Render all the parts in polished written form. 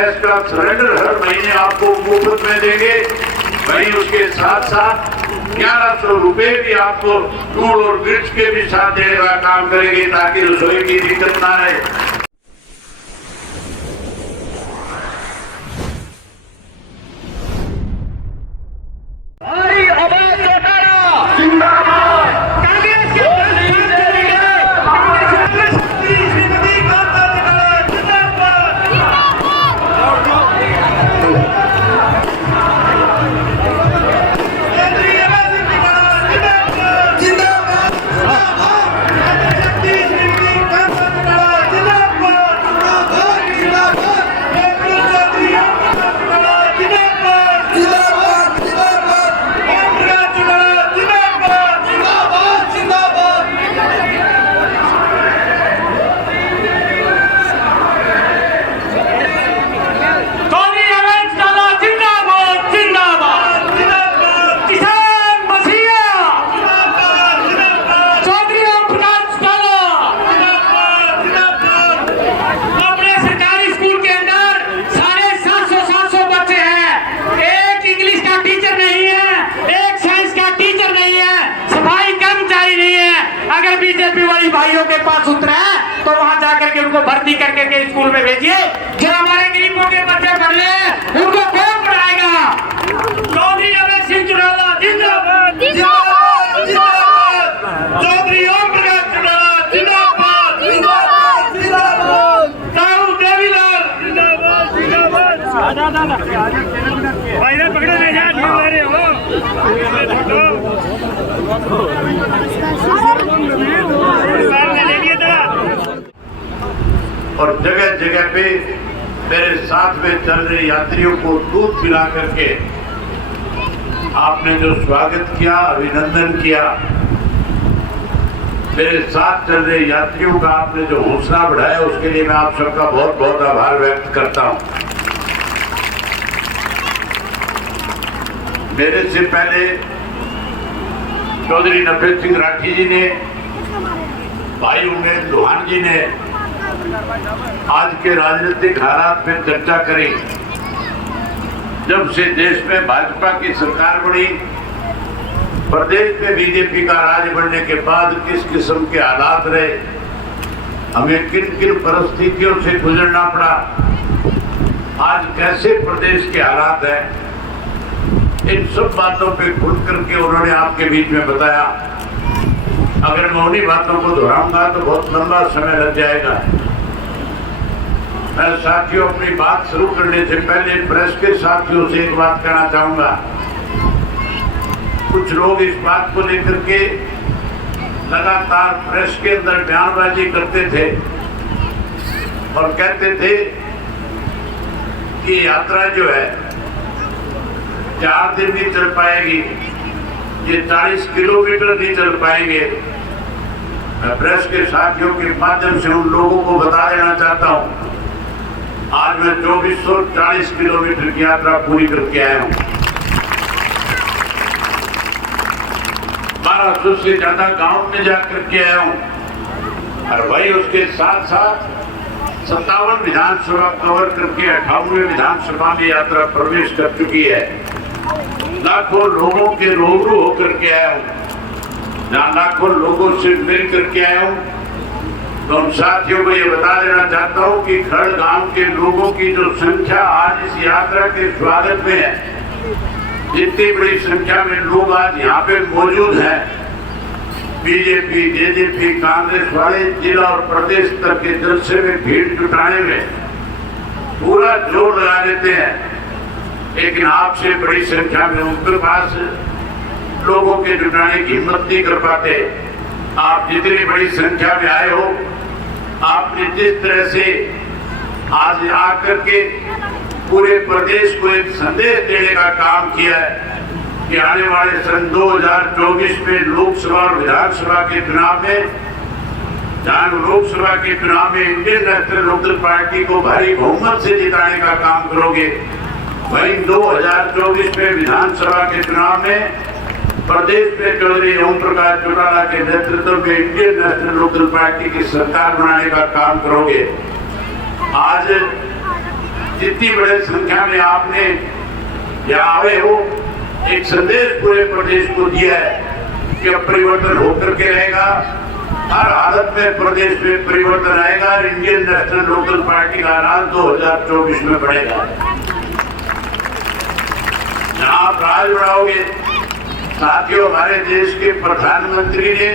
Gas का cylinder हर महीने आपको मुफ्त में देंगे। वहीं उसके साथ साथ 1100 रुपए भी आपको टूल और ब्रिज के भी साथ देने का काम करेंगे ताकि रसोई की दिक्कत ना रहे। बीजेपी वाली भाइयों के पास उतरा है तो वहां जाकर के उनको भर्ती करके के स्कूल में भेजिए। जो हमारे गरीबों के बच्चे पढ़ रहे हैं उनको कौन पढ़ाएगा? चौधरी अमर सिंह चौटाला जिंदाबाद, जिंदाबाद, जिंदाबाद। चौधरी ओम प्रकाश चौटाला जिंदाबाद, जिंदाबाद, जिंदाबाद। साहू देवीलाल जिंदाबाद, जिंदाबाद। भाई ने पकड़े ले जा रहे हो। और जगह जगह पे मेरे साथ में चल रहे यात्रियों को दूध पिला करके आपने जो स्वागत किया, अभिनंदन किया, मेरे साथ चल रहे यात्रियों का आपने जो हौसला बढ़ाया, उसके लिए मैं आप सबका बहुत बहुत आभार व्यक्त करता हूं। मेरे से पहले चौधरी नफेद सिंह राठी जी ने, भाई उमेश लोहान जी ने आज के राजनीतिक हालात पे चर्चा करी। जब से देश में भाजपा की सरकार बनी, प्रदेश में बीजेपी का राज बनने के बाद किस किस्म के हालात रहे, हमें किन किन परिस्थितियों से गुजरना पड़ा, आज कैसे प्रदेश के हालात हैं, इन सब बातों पे खुल करके उन्होंने आपके बीच में बताया। अगर मैं उन्हीं बातों को दोहराऊंगा तो बहुत लंबा समय लग जाएगा। मैं साथियों अपनी बात शुरू करने से पहले प्रेस के साथियों से एक बात कहना चाहूंगा। कुछ लोग इस बात को लेकर के लगातार प्रेस के अंदर बयानबाजी करते थे और कहते थे कि यात्रा जो है 4 दिन नहीं चल पाएगी, ये 40 किलोमीटर नहीं चल पाएंगे। मैं प्रेस के साथियों के माध्यम से उन लोगों को बता देना चाहता हूं, आज मैं 2440 किलोमीटर की यात्रा पूरी करके आया हूं। 1200 से ज्यादा गांव में जाकर के आया हूं और वही उसके साथ साथ 57 विधानसभा कवर करके 58वें विधानसभा में यात्रा प्रवेश कर चुकी है। लाखों लोगों के रूबरू होकर के आया हूं, जहां लाखों लोगों से मिल करके आया हूं। तो उन साथियों को ये बता देना चाहता हूं कि खड़ गांव के लोगों की जो संख्या आज इस यात्रा के स्वागत में है, जितनी बड़ी संख्या में लोग आज यहाँ पे मौजूद हैं, बीजेपी, जेजेपी, कांग्रेस वाले जिला और प्रदेश स्तर के जलसे में भीड़ जुटाने में पूरा जोर लगा देते हैं, लेकिन आपसे बड़ी संख्या में उनके पास लोगों के जुटाने की हिम्मत नहीं कर पाते। आप जितनी बड़ी संख्या में आए हो, आपने जिस तरह से आज आकर के पूरे प्रदेश को एक संदेश देने का काम किया है कि आने वाले सन 2024 में लोकसभा और विधानसभा के चुनाव में, जहां लोकसभा के चुनाव में इंडियन नेशनल लोकदल पार्टी को भारी बहुमत से जिताने का काम करोगे, वहीं 2024 में विधानसभा के चुनाव में प्रदेश में चौधरी ओम प्रकाश चौटाला के नेतृत्व में इंडियन नेशनल लोकदल पार्टी की सरकार बनाने का काम करोगे। आज जितनी बड़े संख्या में आपने यहाँ आए हो, एक संदेश पूरे प्रदेश को दिया है कि अब परिवर्तन होकर के रहेगा। हर हालत में प्रदेश में परिवर्तन आएगा और इंडियन नेशनल लोकल पार्टी का राज 2024 में बढ़ेगा। जहाँ आप राज बढ़ाओगे, साथियों, हमारे देश के प्रधानमंत्री ने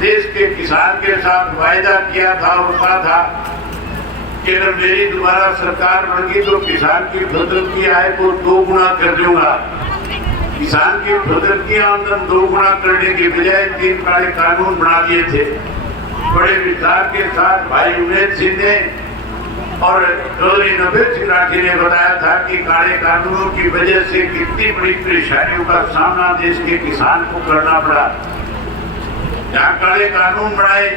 देश के किसान के साथ वायदा किया था और कहा था कि अगर मेरी दोबारा सरकार बन गई तो किसान की फसल की आय को 2 गुना कर दूंगा। किसान की फसल की आमदन 2 गुना करने के बजाय 3 काले कानून बना दिए थे। बड़े विस्तार के साथ भाई उमेश सिंह ने और चौधरी नबीर सिंह राठी ने बताया था कि काले कानूनों की वजह से कितनी बड़ी परेशानियों का सामना देश के किसान को करना पड़ा। जहाँ काले कानून बनाए,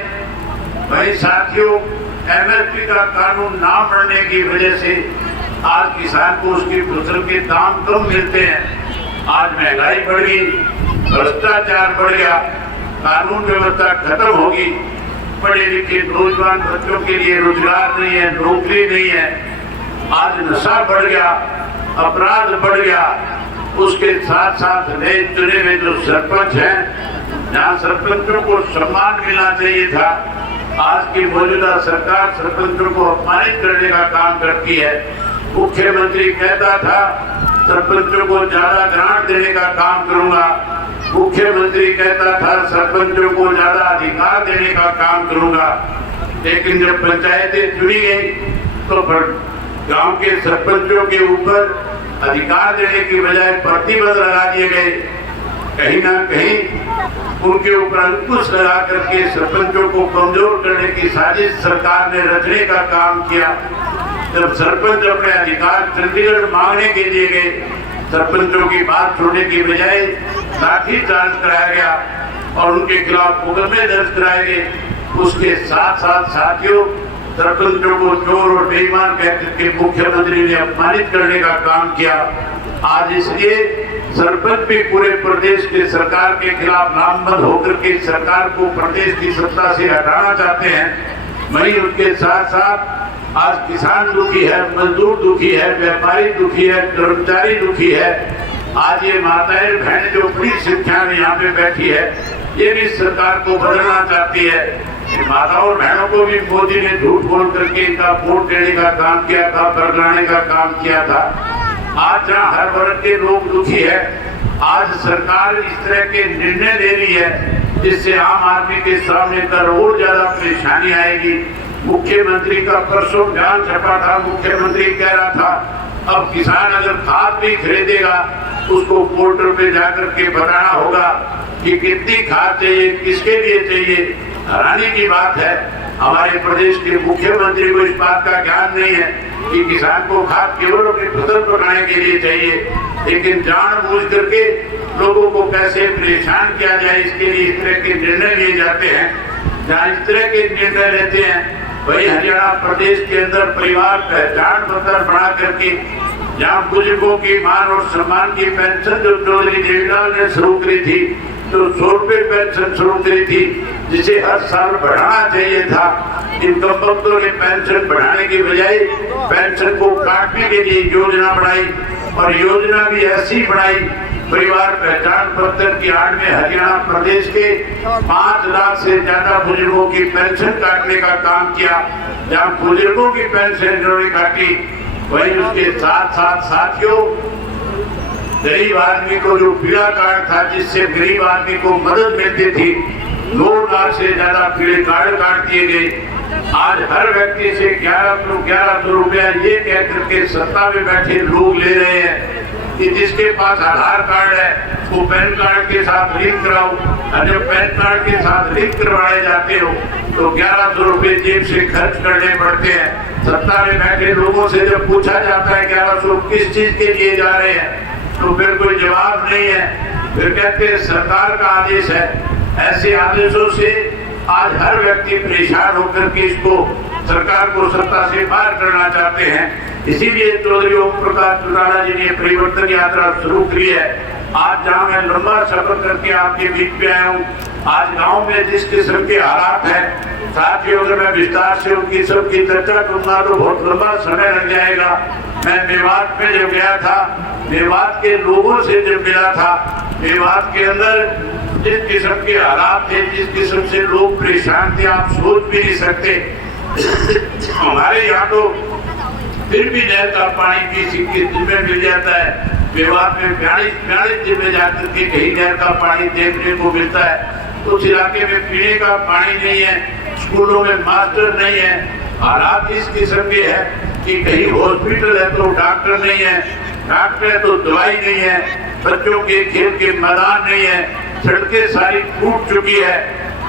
वही साथियों MSP का कानून ना बढ़ने की वजह से आज किसान को उसकी फसल के दाम कम मिलते हैं। आज महंगाई बढ़ गई, भ्रष्टाचार बढ़ गया, कानून व्यवस्था खत्म होगी, पढ़े लिखे नौजवान बच्चों के लिए रोजगार नहीं है, नौकरी नहीं है, आज नशा बढ़ गया, अपराध बढ़ गया। उसके साथ साथ नए चुने हुए जो सरपंच हैं, जहाँ सरपंचों को सम्मान मिलना चाहिए था, आज की मौजूदा सरकार सरपंचों को अपमानित करने का काम करती है। मुख्यमंत्री कहता था सरपंचों को ज्यादा ग्रांट देने का काम करूंगा, मुख्यमंत्री कहता था सरपंचों को ज्यादा अधिकार देने का काम करूंगा, लेकिन जब पंचायतें चुनी गई तो गांव के सरपंचों के ऊपर अधिकार देने की बजाय प्रतिबंध लगा दिए गए। कहीं ना कहीं उनके ऊपर अंकुश लगा करके सरपंचों को कमजोर करने की साजिश सरकार ने रचने का काम किया। जब सरपंच अपने अधिकार चंडीगढ़ मांगने के लिए गए, सरपंचों की बात छोड़ने की बजाय लाठीचार्ज कराया गया और उनके खिलाफ मुकदमे दर्ज कराए गए। उसके साथ साथ साथियों, सरपंचों को चोर और बेईमान कहकर मुख्यमंत्री ने अपमानित करने का काम किया। आज इसलिए सरपंच भी पूरे प्रदेश के सरकार के खिलाफ नामबंद होकर के सरकार को प्रदेश की सत्ता से हटाना चाहते हैं। वहीं उसके साथ साथ आज किसान दुखी है, मजदूर दुखी है, व्यापारी दुखी है, कर्मचारी दुखी है। आज ये माताएं बहनें जो बड़ी संख्या में यहाँ पे बैठी है, ये भी सरकार को बदलना चाहती है। माताओं और बहनों को भी मोदी ने झूठ बोल करके इनका वोट देने का काम किया था, बरगलाने का काम किया था। आज जहाँ हर वर्ग के लोग दुखी है, आज सरकार इस तरह के निर्णय ले रही है जिससे आम आदमी के सामने कर और ज्यादा परेशानी आएगी। मुख्यमंत्री का परसों बयान छपा था, मुख्यमंत्री कह रहा था अब किसान अगर खाद भी खरीदेगा उसको पोर्टल पे जाकर के बताना होगा कि कितनी खाद चाहिए, किसके लिए चाहिए। हैरानी की बात है, हमारे प्रदेश के मुख्यमंत्री को इस बात का ज्ञान नहीं है कि किसान को खाद केवल अपनी फसल पकाने के लिए चाहिए, लेकिन जानबूझ करके लोगों को कैसे परेशान किया जाए इसके लिए इस तरह के निर्णय लिए जाते हैं। जहाँ इस तरह के निर्णय लेते हैं, वही हरियाणा प्रदेश के अंदर परिवार पहचान पत्र बना करके जहाँ बुजुर्गों की मान और सम्मान की पेंशन जो चौधरी देवीलाल ने शुरू करी थी, जो 100 रुपये पेंशन शुरू करी थी, जिसे हर साल बढ़ाना चाहिए था, इन कंपनियों ने पेंशन बढ़ाने की बजाय पेंशन को काटने के लिए योजना बनाई और योजना भी ऐसी बनाई। परिवार पहचान पत्र की आड़ में हरियाणा प्रदेश के 5 लाख से ज्यादा बुजुर्गों की पेंशन काटने का काम किया। जहाँ बुजुर्गों की पेंशन इन्होंने काटी, वही उसके साथ साथ साथियों गरीब आदमी को जो पीला कार्ड था जिससे गरीब आदमी को मदद मिलती थी, 2 लाख से ज्यादा पीले कार्ड काट दिए गए। आज हर व्यक्ति से 1100 रुपया ये कह करके सत्ता में बैठे लोग ले रहे हैं कि जिसके पास आधार कार्ड है वो पैन कार्ड के साथ लिंक कराओ, और जब पैन कार्ड के साथ लिंक करवाए जाते हो तो 1100 रुपये जेब से खर्च करने पड़ते हैं। सत्ता में बैठे लोगों से जब पूछा जाता है 1100 किस चीज के लिए जा रहे हैं, तो फिर कोई जवाब नहीं है। फिर कहते हैं सरकार का आदेश है। ऐसे आदेशों से आज हर व्यक्ति परेशान होकर के इसको सरकार को सत्ता से बाहर करना चाहते हैं। इसीलिए चौधरी ओम प्रकाश चौटाला जी ने परिवर्तन यात्रा शुरू की है। आज जहाँ मैं लंबा सफर करके आपके बीच में आया हूँ, आज गांव में जिस किस्म के हालात हैं, साथियों अगर मैं विस्तार से उनकी सबकी चर्चा करूंगा तो बहुत लंबा समय लग जाएगा। मैं मेवात में जब गया था, मेवात के लोगों से जब मिला था, मेवात के अंदर जिस किस्म के हालात थे, जिस किस्म से लोग परेशान थे, आप सोच भी नहीं सकते। हमारे यहाँ तो फिर भी नहर का पानी की दिन में मिल जाता है, मेवात में 42 दिन में जाकर के कहीं नहर का पानी देखने को मिलता है। तो उस इलाके में पीने का पानी नहीं है, स्कूलों में मास्टर नहीं है, हालात इस किस्म के हैं कि कहीं हॉस्पिटल है तो डॉक्टर नहीं है, डॉक्टर है तो दवाई नहीं है, बच्चों के खेल के मैदान नहीं है, सड़कें सारी टूट चुकी है।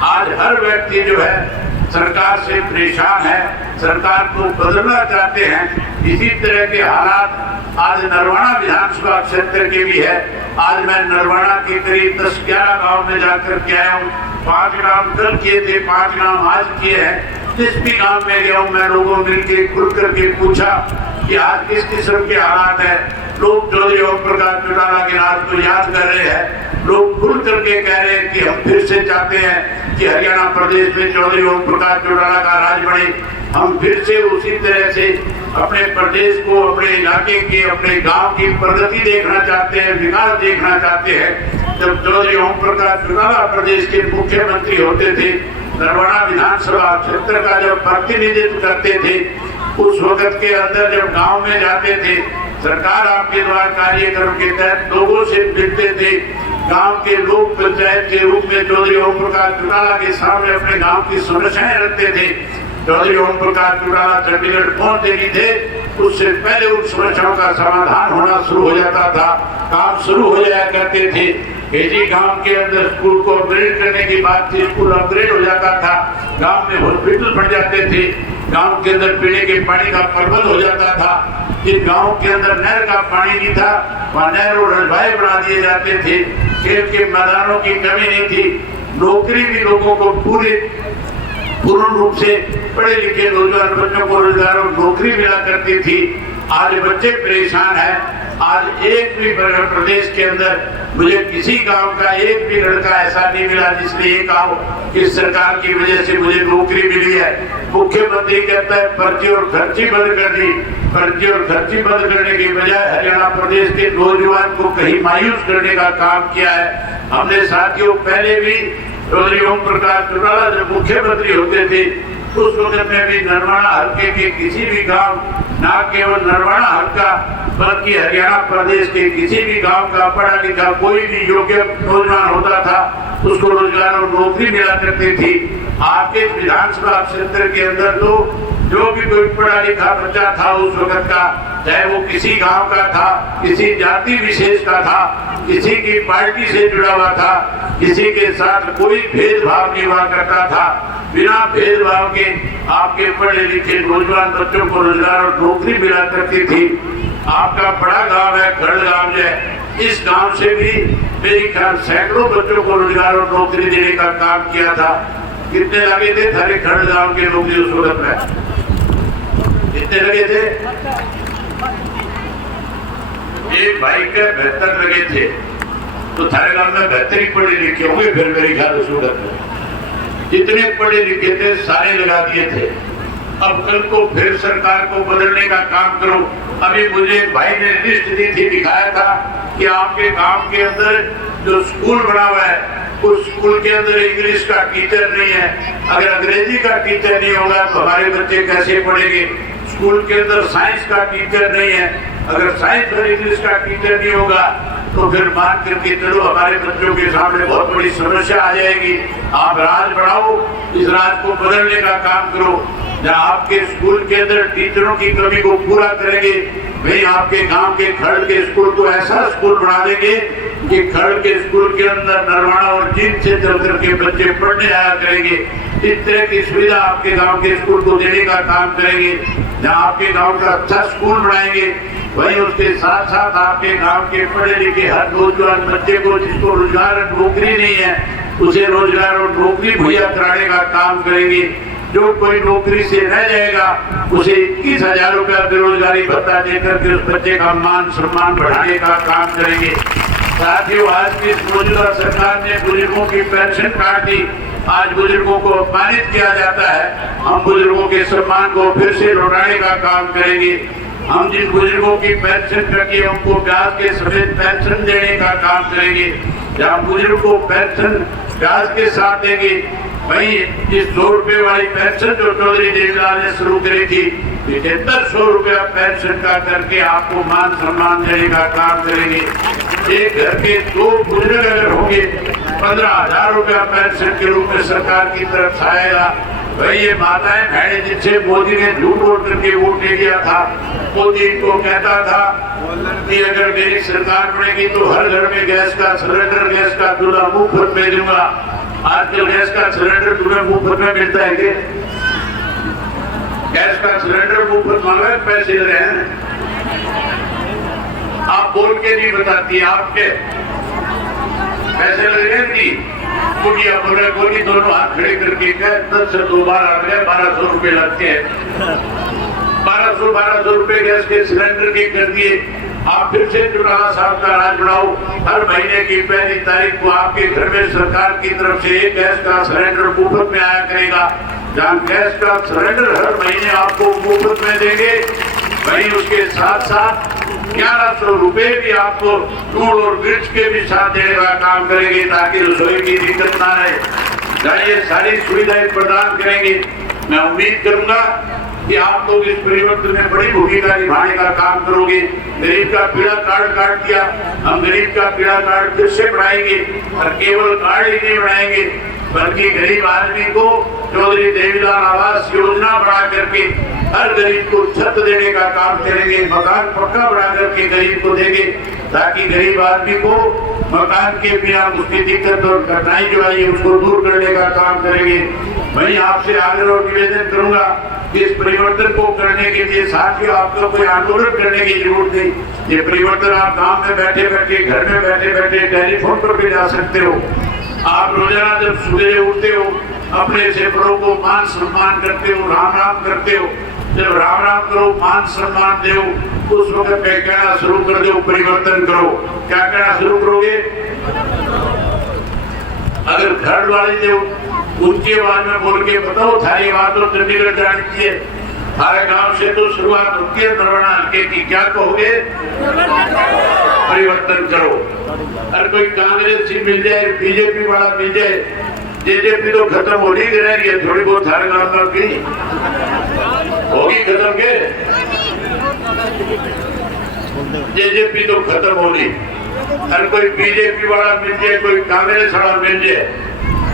आज हर व्यक्ति जो है सरकार से परेशान है, सरकार को बदलना चाहते हैं। इसी तरह के हालात आज नरवाना विधानसभा क्षेत्र के भी है। आज मैं नरवाना के करीब 10-11 गांव में जाकर के आया हूँ। 5 गांव कल किए थे, 5 गांव आज किए हैं। जिस भी गांव में गया हूँ मैं लोगों मिलकर खुल करके पूछा कि आज किस किस्म के हालात है। लोग चौधरी ओम प्रकाश चौटाला के नाम को याद कर रहे हैं, लोग खुल करके कह रहे हैं कि हम फिर से चाहते हैं कि हरियाणा प्रदेश में चौधरी ओम प्रकाश चौटाला का राज बने। हम फिर से उसी तरह से अपने प्रदेश को, अपने इलाके की, अपने गांव की प्रगति देखना चाहते हैं, विकास देखना चाहते हैं। जब चौधरी ओम प्रकाश चौटाला प्रदेश के मुख्यमंत्री होते थे, नरवाना विधानसभा क्षेत्र का जब प्रतिनिधित्व करते थे, उस वक्त के अंदर जब गांव में जाते थे, सरकार आपके द्वारा कार्यक्रम के तहत लोगों से मिलते थे, गांव के लोग पंचायत के रूप में चौधरी ओम प्रकाश चौटाला के सामने अपने गांव की समस्याएं रखते थे। चौधरी ओम प्रकाश चौटाला चंडीगढ़ पहुंचते नहीं थे, उससे पहले उन समस्याओं का समाधान होना शुरू हो जाता था, काम शुरू हो जाया करते थे। केजी गांव के अंदर स्कूल को अपग्रेड करने की बात थी, स्कूल अपग्रेड हो जाता था, गांव में हॉस्पिटल बन जाते थे, गांव के अंदर पीने के पानी का प्रबंध हो जाता था। जिन गांव के अंदर नहर का पानी नहीं था, वहाँ नहर और रजवाए बना दिए जाते थे, खेल के मैदानों की कमी नहीं थी, नौकरी भी लोगों को पूर्ण रूप से पढ़े लिखे नौजवान बच्चों को रोजगार और नौकरी मिला करती थी। आज बच्चे परेशान हैं। आज एक भी प्रदेश के अंदर मुझे किसी गांव का एक भी लड़का ऐसा नहीं मिला जिसने ये कहा कि सरकार की वजह से मुझे नौकरी मिली है। मुख्यमंत्री कहता है पर्ची और खर्ची बंद कर दी, पर्ची और खर्ची बंद करने की बजाय हरियाणा प्रदेश के नौजवान को कहीं मायूस करने का काम किया है। हमने साथियों पहले भी चौधरी ओम प्रकाश चौटाला जब मुख्यमंत्री होते थे, उस वक्त में भी नरवाना हल्के के किसी भी गांव, न केवल नरवाना हल्का बल्कि हरियाणा प्रदेश के किसी भी गांव का पढ़ा लिखा कोई भी योग्य नौजवान होता था, उसको रोजगार और नौकरी मिला करती थी। आपके विधानसभा क्षेत्र के अंदर तो जो भी कोई पढ़ा लिखा बच्चा था उस वक्त का, चाहे वो किसी गांव का था, किसी जाति विशेष का था, किसी की पार्टी से जुड़ा हुआ था, किसी के साथ कोई भेदभाव नहीं हुआ करता था, बिना भेदभाव के आपके पढ़े लिखे नौजवान बच्चों को रोजगार और नौकरी मिला करती थी। आपका बड़ा गांव है खड़ गांव जो है, इस गांव से भी मेरी ख्याल सैकड़ों बच्चों को रोजगार और नौकरी देने का काम किया था। कितने लगे थे थारे खड़ गांव के लोग उस वक्त में? कितने लगे थे? एक भाई के 72 लगे थे। तो थारे गांव में 72 पढ़े लिखे होंगे फिर मेरी ख्याल उस वक्त में। जितने पढ़े लिखे थे सारे लगा दिए थे। अब कल को फिर सरकार को बदलने का काम करो। अभी मुझे भाई ने लिस्ट दी थी, दिखाया था कि आपके गांव के अंदर जो स्कूल बना हुआ है उस स्कूल के अंदर इंग्लिश का टीचर नहीं है। अगर अंग्रेजी का टीचर नहीं होगा तो हमारे बच्चे कैसे पढ़ेंगे? स्कूल के अंदर साइंस का टीचर नहीं है। अगर साइंस और इंग्लिश का टीचर नहीं होगा तो फिर मान करके चलो हमारे बच्चों के सामने बहुत बड़ी समस्या आ जाएगी। आप राज बढ़ाओ, इस राज को बदलने का काम करो। जहाँ आपके स्कूल के अंदर टीचरों की कमी को पूरा करेंगे, वही आपके गांव के खड़ के स्कूल को ऐसा स्कूल बना देंगे कि खड़ के स्कूल के अंदर नरवाना और जींद से चल करके बच्चे पढ़ने आया करेंगे। इस तरह की सुविधा आपके गांव के स्कूल को देने का काम करेंगे। जहाँ आपके गांव का अच्छा स्कूल बनाएंगे, वहीं उसके साथ साथ आपके गांव के पढ़े लिखे हर नौजवान बच्चे को जिसको रोजगार और नौकरी नहीं है उसे रोजगार और नौकरी मुहैया कराने का काम करेंगे। जो कोई नौकरी से रह जाएगा उसे 21,000 रुपया बेरोजगारी भत्ता देकर के उस बच्चे का मान सम्मान बढ़ाने का काम करेंगे। साथियों, आज की इस मौजूदा सरकार ने बुजुर्गों की पेंशन काट दी। आज बुजुर्गों को अपमानित किया जाता है। हम बुजुर्गों के सम्मान को फिर से लौटाने का काम करेंगे। हम जिन बुजुर्गों की पेंशन कटी है उनको ब्याज के समेत पेंशन देने का काम करेंगे। जहाँ बुजुर्ग को पेंशन ब्याज के साथ देंगे, वहीं इस 100 रुपए वाली पेंशन जो चौधरी देवीलाल ने शुरू करी थी, 7500 रुपया पेंशन का करके आपको मान सम्मान देने का काम करेंगे। एक घर के 2 बुजुर्ग अगर होंगे, 15,000 रुपया पेंशन के रूप में सरकार की तरफ से आएगा। भाई ये माताएं बहनें जिनसे मोदी ने झूठ बोल करके वोट ले लिया था, मोदी इनको कहता था कि अगर मेरी सरकार बनेगी तो हर घर में गैस का सिलेंडर, गैस का चूल्हा मुफ्त में दूंगा। आजकल गैस का सिलेंडर तुम्हें मुफ्त में मिलता है क्या? गैस का सिलेंडर मुफ्त मांगा, पैसे ले रहे हैं। आप बोल के नहीं बताती, आपके पैसे लगे हैं जी। कुटिया बोली दोनों हाथ खड़े करके 10 से 2 बार आ गए, 1200 रुपए लगते हैं। 1200 रुपए गैस के सिलेंडर के कर दिए। आप फिर से चौटाला साहब का राज बनाओ। हर महीने की 1 तारीख को आपके घर में सरकार की तरफ से एक गैस का सिलेंडर मुफ्त में आया करेगा। जहाँ गैस का सिलेंडर हर महीने आपको मुफ्त में देंगे, वहीं उसके साथ साथ 1100 रुपए भी आपको टूल और ब्रिज के भी साथ देने का काम करेंगे, ताकि रसोई की दिक्कत ना रहे। जहाँ ये सारी सुविधाएं प्रदान करेंगे, मैं उम्मीद करूंगा कि आप लोग इस परिवर्तन में बड़ी भूमिका निभाने का काम करोगे। गरीब का पीड़ा कार्ड काट दिया, हम गरीब का पीड़ा कार्ड फिर से बढ़ाएंगे और केवल कार्ड ही नहीं बढ़ाएंगे, बल्कि गरीब आदमी को चौधरी देवीलाल आवास योजना बढ़ा करके हर गरीब को छत देने का काम करेंगे। मकान पक्का बढ़ा करके गरीब को देंगे, ताकि गरीब आदमी को मकान के बिना उसकी दिक्कत और कठिनाई जो आई है उसको दूर करने का काम करेंगे। वहीं आपसे आग्रह और निवेदन करूंगा कि इस परिवर्तन को करने के लिए साथियों आपको कोई आंदोलन करने की जरूरत नहीं। ये परिवर्तन आप गांव में बैठे बैठे, घर में बैठे बैठे टेलीफोन पर भी जा सकते हो। आप रोजाना जब सुबह उठते हो, अपने से बड़ों को मान सम्मान करते हो, राम राम करते हो। जब राम राम करो, मान सम्मान दो, उस वक्त पे कहना शुरू कर दो, परिवर्तन करो। क्या कहना शुरू करोगे? अगर घर वाले जो उनकी आवाज में बोल के बताओ, थारी बात तो चंडीगढ़ जानी चाहिए, हमारे गांव से तो शुरुआत होती है नरवाना हल्के की। क्या कहोगे? परिवर्तन करो। अगर कोई कांग्रेस ही मिल जाए, बीजेपी वाला मिल जाए, जेजेपी तो खत्म हो नहीं रही है, थोड़ी बहुत हर गांव की होगी खत्म के। जेजेपी तो खत्म होगी। अगर कोई बीजेपी वाला मिल जाए, कोई कांग्रेस वाला मिल जाए,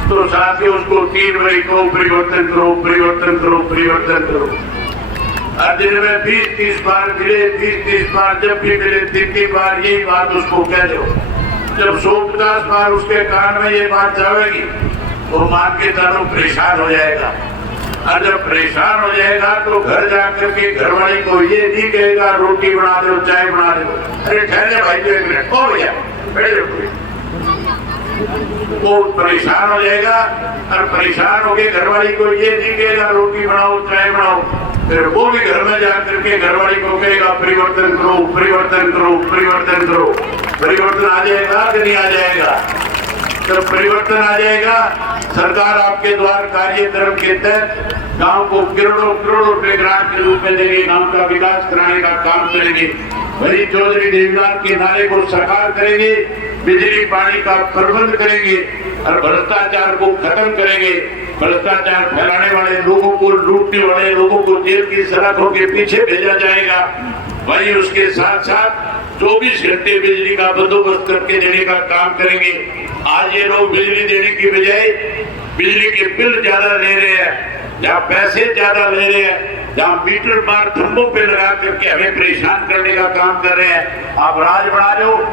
तो साथियों उसको 3 बारी को परिवर्तन करो, परिवर्तन करो, परिवर्तन करो। हर दिन में 20-30 बार मिले, 20-30 बार जब भी मिले, 3 बार यही बात उसको कह दो। जब 150 बार उसके कान में ये बात जाएगी, वो मान के चारों परेशान हो जाएगा। और जब परेशान हो जाएगा तो घर जाकर के घरवाली को ये नहीं कहेगा रोटी बना दो, चाय बना दो। अरे ठहरे भाई, 1 मिनट हो भैया, वो परेशान हो जाएगा। और परेशान होके घरवाली को ये नहीं कहेगा रोटी बनाओ, चाय बनाओ, फिर वो भी घर में जाकर के घरवाली को कहेगा परिवर्तन करो, परिवर्तन करो, परिवर्तन करो। परिवर्तन आ जाएगा कि नहीं आ जाएगा? जब परिवर्तन आ जाएगा, सरकार आपके द्वार कार्यक्रम के तहत गांव को करोड़ों करोड़ों रुपए ग्रांट के रूप में देंगे, गांव का विकास कराने का काम करेंगे। वही चौधरी देवीलाल के नारे को साकार करेंगे, बिजली पानी का प्रबंध करेंगे और भ्रष्टाचार को खत्म करेंगे। भ्रष्टाचार फैलाने वाले लोगों को, लूटने वाले लोगों को जेल की सलाखों के पीछे भेजा जाएगा। वहीं उसके साथ साथ 24 घंटे बिजली का बंदोबस्त करके देने का काम करेंगे। आज ये लोग बिजली देने की बजाय बिजली के बिल ज्यादा ले रहे हैं, जहाँ पैसे ज्यादा ले रहे हैं, जहाँ मीटर बार खंभों पे लगा करके हमें परेशान करने का काम कर रहे हैं। आप राज बना लो।